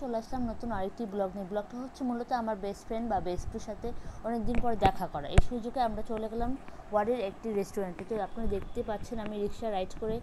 চলে আসলাম নতুন আরেকটি ব্লগ নিয়ে। ব্লগটা হচ্ছে মূলত আমার বেস্ট ফ্রেন্ড বা বেস্টির সাথে অনেকদিন পর দেখা করা। এই সুযোগে আমরা চলে গেলাম ওয়ারির একটি রেস্টুরেন্টে। তো আপনারা দেখতে পাচ্ছেন আমি রিক্সা রাইড করে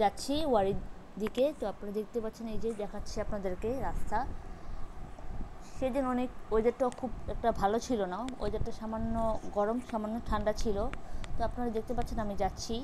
যাচ্ছি ওয়ারির দিকে। তো আপনারা দেখতে পাচ্ছেন, এই যে দেখাচ্ছি আপনাদেরকে রাস্তা। সেদিন অনেক ওয়েদারটাও খুব একটা ভালো ছিল না, ওয়েদারটা সামান্য গরম সামান্য ঠান্ডা ছিল। তো আপনারা দেখতে পাচ্ছেন আমি যাচ্ছি।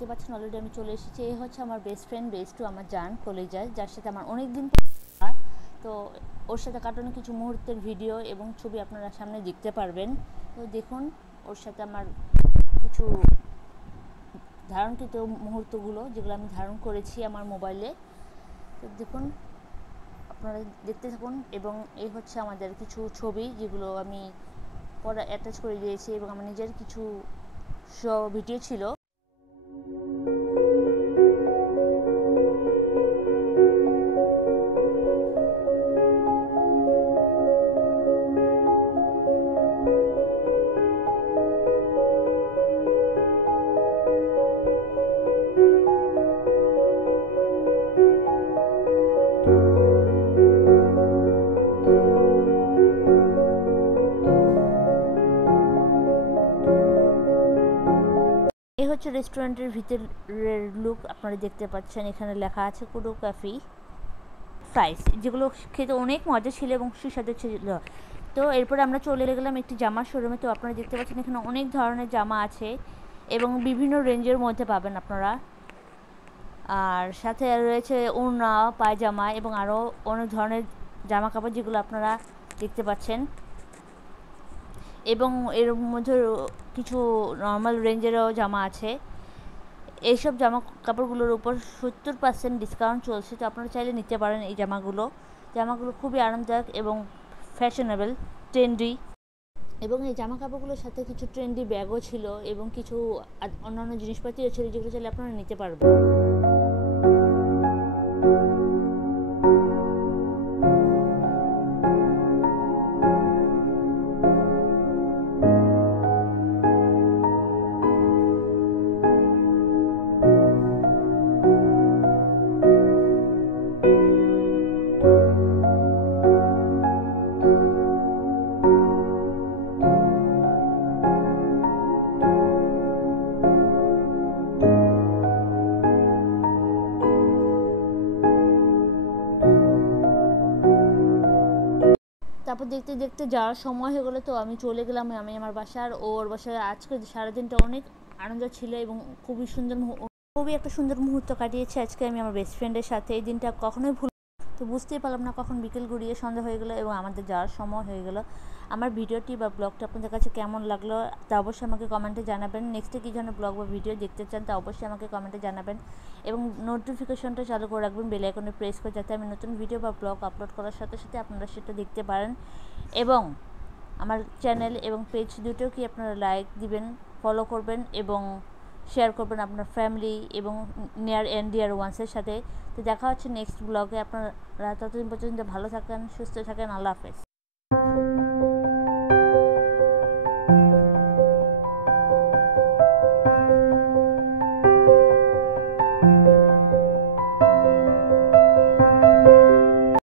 দেখতে পাচ্ছেন অলরেডি আমি চলে এসেছি। এই হচ্ছে আমার বেস্ট ফ্রেন্ড, বেস্টু আমার জান কলেজায়, যার সাথে আমার অনেক দিন। তো ওর সাথে কাটানো কিছু মুহূর্তের ভিডিও এবং ছবি আপনারা সামনে দেখতে পারবেন। তো দেখুন ওর সাথে আমার কিছু ধারণকৃত মুহূর্তগুলো, যেগুলো আমি ধারণ করেছি আমার মোবাইলে। তো দেখুন, আপনারা দেখতে থাকুন। এবং এই হচ্ছে আমাদের কিছু ছবি, যেগুলো আমি পরে অ্যাটাচ করে দিয়েছি, এবং আমার নিজের কিছু ভিডিও ছিল। এই হচ্ছে রেস্টুরেন্টের ভিতরের লুক, আপনারা দেখতে পাচ্ছেন। এখানে লেখা আছে কুডো কফি ফ্রাইস, যেগুলো খেতে অনেক মজা ছিল এবং সুস্বাদু ছিল। তো এরপরে আমরা চলে গেলাম একটি জামার শোরুমে। তো আপনারা দেখতে পাচ্ছেন এখানে অনেক ধরনের জামা আছে এবং বিভিন্ন রেঞ্জের মধ্যে পাবেন আপনারা। আর সাথে রয়েছে ওড়না, পায়জামা এবং আরও অনেক ধরনের জামা কাপড়, যেগুলো আপনারা দেখতে পাচ্ছেন। এবং এর মধ্যে কিছু নর্মাল রেঞ্জেরও জামা আছে। এইসব জামা কাপড়গুলোর উপর 70% ডিসকাউন্ট চলছে। তো আপনারা চাইলে নিতে পারেন এই জামাগুলো খুবই আরামদায়ক এবং ফ্যাশনেবল, ট্রেন্ডি। এবং এই জামা কাপড়গুলোর সাথে কিছু ট্রেন্ডি ব্যাগও ছিল এবং কিছু অন্যান্য জিনিসপাতিও ছিল, যেগুলো চাইলে আপনারা নিতে পারবেন। তারপর দেখতে দেখতে যাওয়ার সময় হয়ে গেলো। তো আমি চলে গেলাম আমি আমার বাসার। ওর বাসায় আজকে সারাদিনটা অনেক আনন্দ ছিল এবং খুবই একটা সুন্দর মুহূর্ত কাটিয়েছি আজকে আমি আমার বেস্ট ফ্রেন্ডের সাথে। এই দিনটা কখনোই তো বুঝতেই পারলাম না কখন বিকেল গড়িয়ে সন্ধ্যা হয়ে গেলো এবং আমাদের যাওয়ার সময় হয়ে গেলো। আমার ভিডিওটি বা ব্লগটা আপনাদের কাছে কেমন লাগলো তা অবশ্যই আমাকে কমেন্টে জানাবেন। নেক্সটে কী ধরনের ব্লগ বা ভিডিও দেখতে চান তা অবশ্যই আমাকে কমেন্টে জানাবেন এবং নোটিফিকেশনটা চালু করে রাখবেন, বেল আইকনে প্রেস করে, যাতে আমি নতুন ভিডিও বা ব্লগ আপলোড করার সাথে সাথে আপনারা সেটা দেখতে পারেন। এবং আমার চ্যানেল এবং পেজ দুটো কি আপনারা লাইক দিবেন, ফলো করবেন এবং শেয়ার করবেন আপনার ফ্যামিলি এবং নিয়ার অ্যান্ড ডিয়ার ওয়ান্সের সাথে। তো দেখা হচ্ছে নেক্সট ব্লগে। আপনারা ততদিন পর্যন্ত ভালো থাকেন, সুস্থ থাকেন। আল্লাহ হাফেজ।